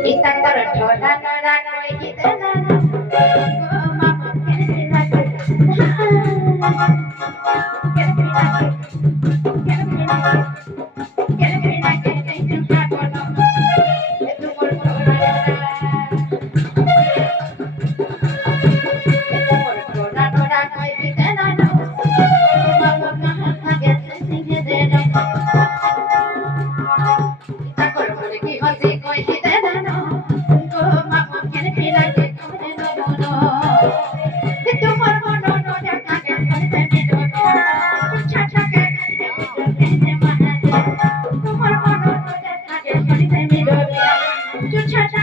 Kita tercoda noda koi kita nana, mama kene lagi, kene lagi, kene lagi, kene lagi, kene kagono, itu bercoda itu bercoda noda koi kita nana, mama kene lagi, kene lagi, kita korban ki hasi koi kita nana, mama kene lagi, kene nono. Cha cha